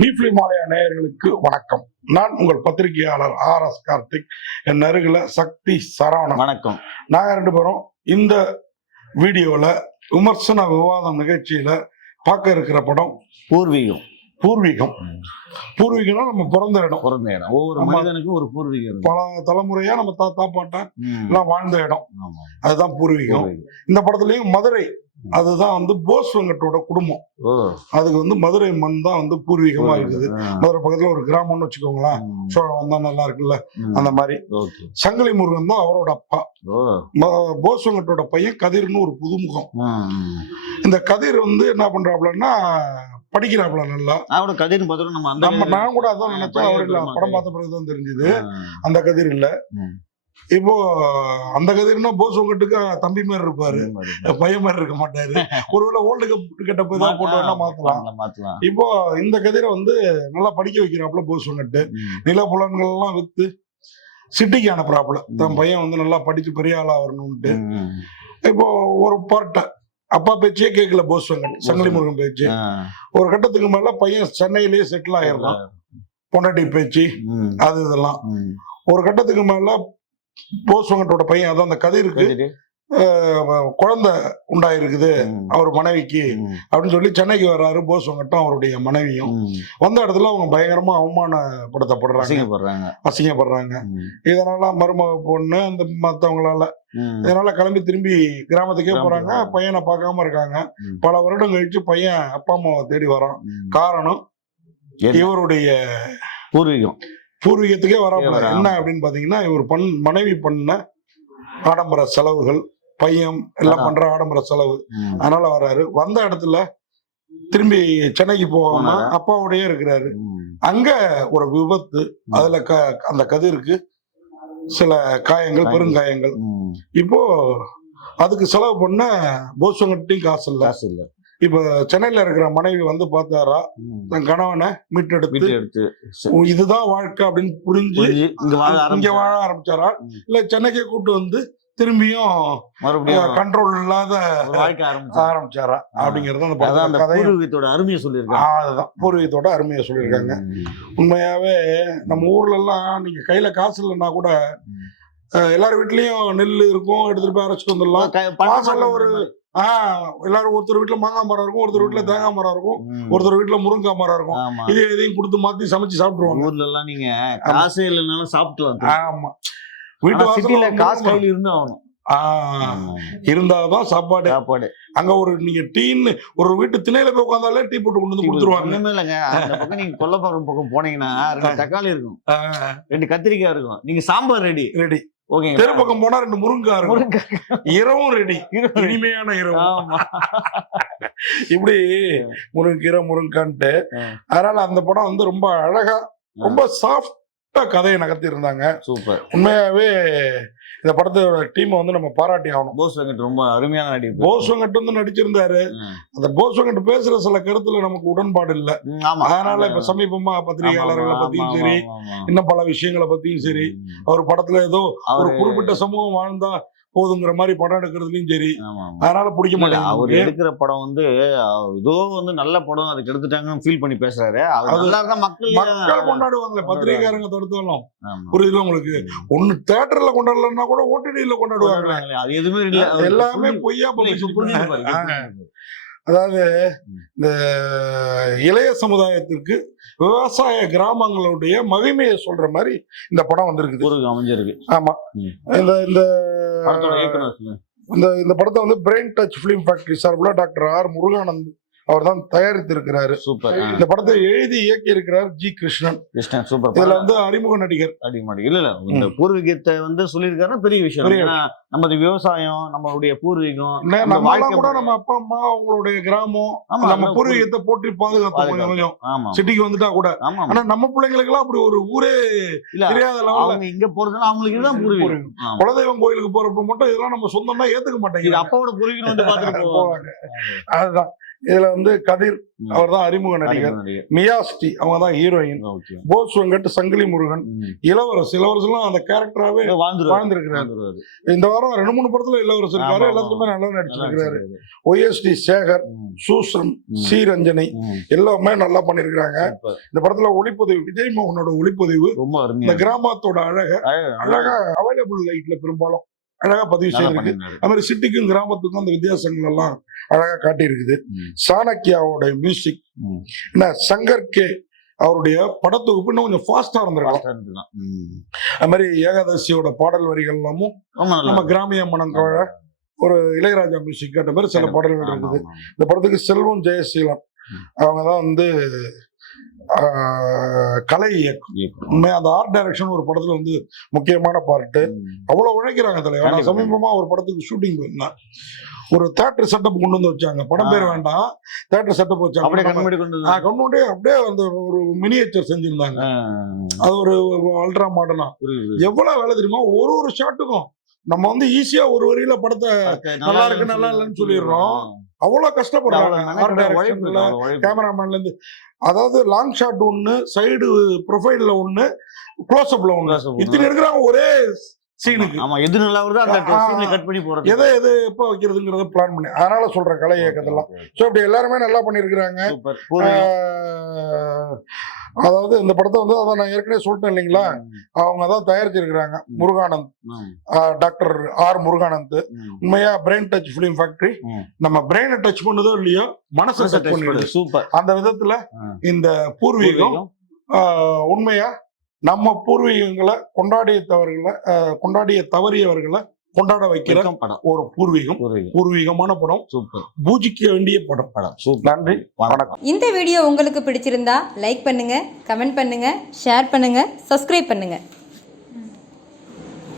மீஃப்லி மாலையா நேயர்களுக்கு வணக்கம். நான் உங்கள் பத்திரிகையாளர் RS கார்த்திக். என் அருகில சக்தி சரவணன். வணக்கம். நாங்க ரெண்டு பேரும் இந்த வீடியோல விமர்சன விவாதம் நிகழ்ச்சியில பார்க்க இருக்கிற படம் பூர்வீகம். பூர்வீகம்னா நம்ம பிறந்த இடம். ஒவ்வொரு மனிதனுக்கும் ஒரு பூர்வீகம். பல தலைமுறையா நம்ம தாத்தா பாட்டா எல்லாம் வாழ்ந்த இடம், அதுதான் பூர்வீகம். இந்த படத்துலயும் மதுரை, அதுதான் போஸ் வெங்கட்டோட குடும்பம். அதுக்கு மதுரை மண் தான் பூர்வீகமா இருக்குது. மதுரை பக்கத்துல ஒரு கிராமம்னு வச்சுக்கோங்களேன். சோழம் வந்தா நல்லா இருக்குல்ல, அந்த மாதிரி. சங்கிலி முருகன் தான் அவரோட அப்பா. போஸ் வெங்கட்டோட பையன் கதிர்னு ஒரு புதுமுகம். இந்த கதிர் என்ன பண்றாப்லன்னா படிக்கிறாப்ல நல்லா. கதிர் நான் கூட அதான் நினைச்சேன். அவர் இல்ல, படம் பார்த்த பிறகுதான் தெரிஞ்சது அந்த கதிர் இல்ல. இப்போ அந்த கதிர்னா போஸ் வெங்கட்டுக்கு தம்பி மாதிரி இருப்பாரு, பையன் மாதிரி இருக்க மாட்டாரு. ஒருவேளை ஓல்டு கப் கிட்ட போய் தான் போட்டோம்னா மாத்தலாம். இப்போ இந்த கதிரை நல்லா படிக்க வைக்கிறாப்புல போஸ் வெங்கட்டு. நில புலன்கள் எல்லாம் வித்து சிட்டிக்கு அனுப்புறாப்புல. தன் பையன் நல்லா படிச்சு பெரிய ஆளா வரணும்ட்டு. இப்போ ஒரு பார்ட்ட அப்பா பேச்சே கேட்கல போஸ் வெங்கட், சங்கிலி முருகன் பேச்சு. ஒரு கட்டத்துக்கு மேல பையன் சென்னையிலேயே செட்டில் ஆயிடலாம். பொண்டாட்டி பேச்சு அது இதெல்லாம். ஒரு கட்டத்துக்கு மேல போஸ் வெங்கட்டோட பையன், அதான் அந்த கதிருக்கு குழந்தை உண்டாயிருக்குது அவர் மனைவிக்கு அப்படின்னு சொல்லி சென்னைக்கு வர்றாரு போஸ் வெங்கட்டும் அவருடைய மனைவியும். வந்த இடத்துல அவங்க பயங்கரமா அவமானப்படுத்தப்படுறாங்க, அசிங்கப்படுறாங்க. இதனால மருமக பொண்ணு அந்த மத்தவங்களால இதனால கிளம்பி திரும்பி கிராமத்துக்கே போறாங்க. பையனை பார்க்காம இருக்காங்க. பல வருடம் கழிச்சு பையன் அப்பா அம்மாவை தேடி வரான். காரணம் இவருடைய பூர்வீகத்துக்கே வராப்புல. என்ன அப்படின்னு பாத்தீங்கன்னா, இவர் மனைவி பண்ண ஆடம்பர செலவுகள், பையன் எல்லாம் பண்ற ஆடம்பர செலவு, அதனால வர்றாரு. வந்த இடத்துல திரும்பி சென்னைக்கு போகாம அப்பாவோடய இருக்கிறாரு. அங்க ஒரு விபத்து. அதுல அந்த கதிருக்கு சில காயங்கள், பெருங்காயங்கள். இப்போ அதுக்கு செலவு பண்ண போஸ் வெங்கட்டையும் காசு இல்ல. இப்ப சென்னையில இருக்கிற மனைவி பார்த்தாரா, தன் கணவனை மீட்டெடுத்து இதுதான் வாழ்க்கை அப்படின்னு புரிஞ்சு இங்க வாழ ஆரம்பிச்சாரா, இல்ல சென்னைக்கே கூட்டு திரும்பியும் கண்ட்ரோல் இல்லாத ஆரம்பிச்சாரா அப்படிங்கறது அந்த பூர்வீகத்தோட அருமையை சொல்லியிருக்காங்க. அதுதான் பூர்வீகத்தோட அருமையை சொல்லியிருக்காங்க. உண்மையாவே நம்ம ஊர்ல எல்லாம் நீங்க கையில காசு இல்லைன்னா கூட எல்லார் வீட்லயும் நெல் இருக்கும், எடுத்துட்டு போய் அரைச்சிட்டு வந்துடலாம். வாசல்ல ஒரு எல்லாரும் ஒருத்தர் வீட்டுல மாங்காய் மரம் இருக்கும், ஒருத்தர் வீட்டுல தேங்காய் மரம் இருக்கும், ஒருத்தர் வீட்டுல முருங்காய் மரம் இருக்கும். இது எதையும் கொடுத்து மாத்தி சமைச்சு சாப்பிட்டுருவாங்க. ஊர்ல எல்லாம் நீங்க காசே இல்லைன்னாலும் சாப்பிட்டு. ஆமா, வீட்டு வாசல்ல காசு கையில இருந்து ஆகணும். இருந்தாதான் சாப்பாடு. அங்க ஒரு நீங்க டீன்னு ஒரு வீட்டு திணையில போய் உட்காந்தாலே டீ போட்டு கொண்டு கொடுத்துருவாங்க. அந்த பக்கம் நீங்க கொல்லப்புறம் பக்கம் போனீங்கன்னா 2 தக்காளி இருக்கும், 2 கத்திரிக்காய் இருக்கும், நீங்க சாம்பார் ரெடி. தெரு பக்கம் போனா 2 முருங்காய் இருக்கும், இரவும் ரெடி, இனிமையான இரவு. இப்படி முருங்கீரை முருங்கான்ட்டு. அதனால அந்த படம் ரொம்ப அழகா, ரொம்ப சாஃப்டா கதையை நகர்த்தி இருந்தாங்க. சூப்பர். உண்மையாவே இந்த படத்தோட டீம் நம்ம பாராட்டி ஆகணும். போஸ் வெங்கட் ரொம்ப அருமையான நடிப்பு. போஸ் வெங்கட் நடிச்சிருந்தாரு. அந்த போஸ் வெங்கட் பேசுற சில கருத்துல நமக்கு உடன்பாடு இல்ல. அதனால இப்ப சமீபமா பத்திரிகையாளர்களை பத்தியும் சரி, இன்னும் பல விஷயங்களை பத்தியும் சரி, அவர் படத்துல ஏதோ ஒரு குறிப்பிட்ட சமூகம் வாழ்ந்தா போதுங்கிற மாதிரி படம் எடுக்கிறதுலயும் சரி, அதனால பிடிக்க மாட்டேங்குது. அவர் எடுக்கிற படம் ஏதோ நல்ல படம், அதுக்கு எடுத்துட்டாங்கன்னு ஃபீல் பண்ணி பேசுறாரு. மக்கள் கொண்டாடுவாங்களே, பத்திரிகைக்காரங்க தடுத்தாலும். புரியுது உங்களுக்கு? ஒண்ணு தியேட்டர்ல கொண்டாடலன்னா கூட OTT-ல கொண்டாடுவாங்க. அது எதுவுமே இல்ல, எல்லாமே பொய்யா அதாவது இந்த இளைய சமுதாயத்திற்கு விவசாய கிராமங்களுடைய மகிமையை சொல்ற மாதிரி இந்த படம் அமைஞ்சிருக்கு. ஆமா, இந்த படத்தை பிரெயின் டச் பிலிம் ஃபேக்டரி சார்பில் டாக்டர் R முருகானந்த் அவர் தான் தயாரித்து இருக்கிறாரு. சூப்பர். இந்த படத்தை எழுதி இயக்கி இருக்கிறார் G கிருஷ்ணன். சூப்பர். இதுல அறிமுக நடிகர். இல்ல இந்த பூர்வீகத்தை சொல்லியிருக்காருன்னா பெரிய விஷயம். நமது விவசாயம், நம்மளுடைய பூர்வீகம், கூட நம்ம அப்பா அம்மா அவங்களுடைய கிராமம், நம்ம பூர்வீகத்தை போட்டு பாதுகாத்தோம். கொஞ்சம் சிட்டிக்கு வந்துட்டா கூட, ஆனா நம்ம பிள்ளைங்களுக்கு எல்லாம் அப்படி ஒரு ஊரே தெரியாத லெவல்ல இங்க போறதுன்னா அவங்களுக்கு இதுதான் பூர்வீகம். குலதெய்வம் கோயிலுக்கு போறப்ப மட்டும் இதெல்லாம் நம்ம சொந்தம்னா ஏத்துக்க மாட்டேங்குது. அப்பாவோட பூர்வீகம் பாத்துட்டு போவாங்க. அதுதான் இதுல வந்து கதிர் அவர் தான் அறிமுக நடிகர், மியாஸ்டி அவங்க தான் ஹீரோயின், போஸ் வெங்கட், சங்கிலி முருகன், இளவரசெல்லாம் அந்த கேரக்டராவே வாழ்ந்திருக்கிறாரு. இந்த வாரம் 2-3 படத்துல இளவரசர் இருக்காரு, எல்லாத்துக்குமே நல்லா நடிச்சிருக்கிறாரு. OST Sekar, Susan, C Ranjani எல்லாமே நல்லா பண்ணிருக்காங்க. இந்த படத்துல ஒளிப்பதிவு விஜய் மோகனோட ஒளிப்பதிவு இந்த கிராமத்தோட அழகா அவைலபிள் லைட்ல பெரும்பாலும் அழகா பதிவு செய்திருக்கு. அது மாதிரி சிட்டிக்கும் கிராமத்துக்கும் அந்த வித்தியாசங்கள் எல்லாம் அழகா காட்டி இருக்குது. சாணக்கியாவோட மியூசிக், என்ன சங்கர் கே அவருடைய படத்தொகுப்பு இன்னும் கொஞ்சம் ஃபாஸ்டா இருந்திருக்கலாம். அது மாதிரி ஏகாதசியோட பாடல் வரிகள் எல்லாமும் நம்ம கிராமிய மனம் கவழ ஒரு இளையராஜா மியூசிக் கேட்ட மாதிரி சில பாடல்கள் இருக்குது. இந்த படத்துக்கு செல்வம் ஜெயசீலன் அவங்கதான் வந்து கலை இயக்கம். உண்மையா அந்த ஆர்ட் டைரக்ஷன் ஒரு படத்துல வந்து முக்கியமான பார்ட்டு. அவ்வளவு உழைக்கிறாங்க தலைவர். நான் சமீபமா ஒரு படத்துக்கு ஷூட்டிங் போயிருந்தேன். ஒரு தியேட்டர் செட்டப் கொண்டு வந்து வச்சாங்க. படம் பேர் வேண்டாம், தியேட்டர் செட்டப் வச்சாங்க. கொண்டு அப்படியே அந்த ஒரு மினியேச்சர் செஞ்சிருந்தாங்க. அது ஒரு அல்ட்ரா மாடர்னா. எவ்வளவு வேலை தெரியுமா? ஒரு ஷாட்டுக்கும் நம்ம வந்து ஈஸியா ஒரு வரியில படத்தை நல்லா இருக்கு நல்லா இல்லைன்னு சொல்லிடுறோம். அவ்வளவு கஷ்டப்படுறாங்க கேமராமேன்ல இருந்து. அதாவது லாங் ஷாட் ஒண்ணு, சைடு ப்ரொஃபைல்ல ஒண்ணு, க்ளோஸ்அப்ல ஒண்ணு, இத்தனை இருக்கிறாங்க ஒரே சீனுக்கு. எது நல்லா வருதோ அந்த சீன்ல கட் பண்ணி போறது, எதை எப்ப வைக்கிறதுங்கிறத பிளான் பண்ணி. அதனால சொல்றேன் கலை இயக்கத்தெல்லாம். சோ இப்படி எல்லாருமே நல்லா பண்ணிருக்கிறாங்க. அதாவது இந்த படத்தை வந்து அதான் நான் ஏற்கனவே சொல்லிட்டேன் இல்லைங்களா, அவங்க தான் தயாரிச்சிருக்கிறாங்க. Muruganand, doctor R Muruganand. உண்மையா பிரெயின் டச் பிலிம் ஃபேக்டரி நம்ம பிரெயினை டச் பண்ணுதோ இல்லையோ மனசை டச் பண்ணிடுது. சூப்பர். அந்த விதத்துல இந்த பூர்வீகம் உண்மையா நம்ம பூர்வீகங்களை கொண்டாடிய தவறியவர்களை கொண்டாட வைக்கிற படம். ஒரு பூர்வீகமான படம். பூஜிக்க வேண்டிய படம். நன்றி, வணக்கம். இந்த வீடியோ உங்களுக்கு பிடிச்சிருந்தா லைக் பண்ணுங்க, கமெண்ட் பண்ணுங்க, ஷேர் பண்ணுங்க, சப்ஸ்கிரைப் பண்ணுங்க.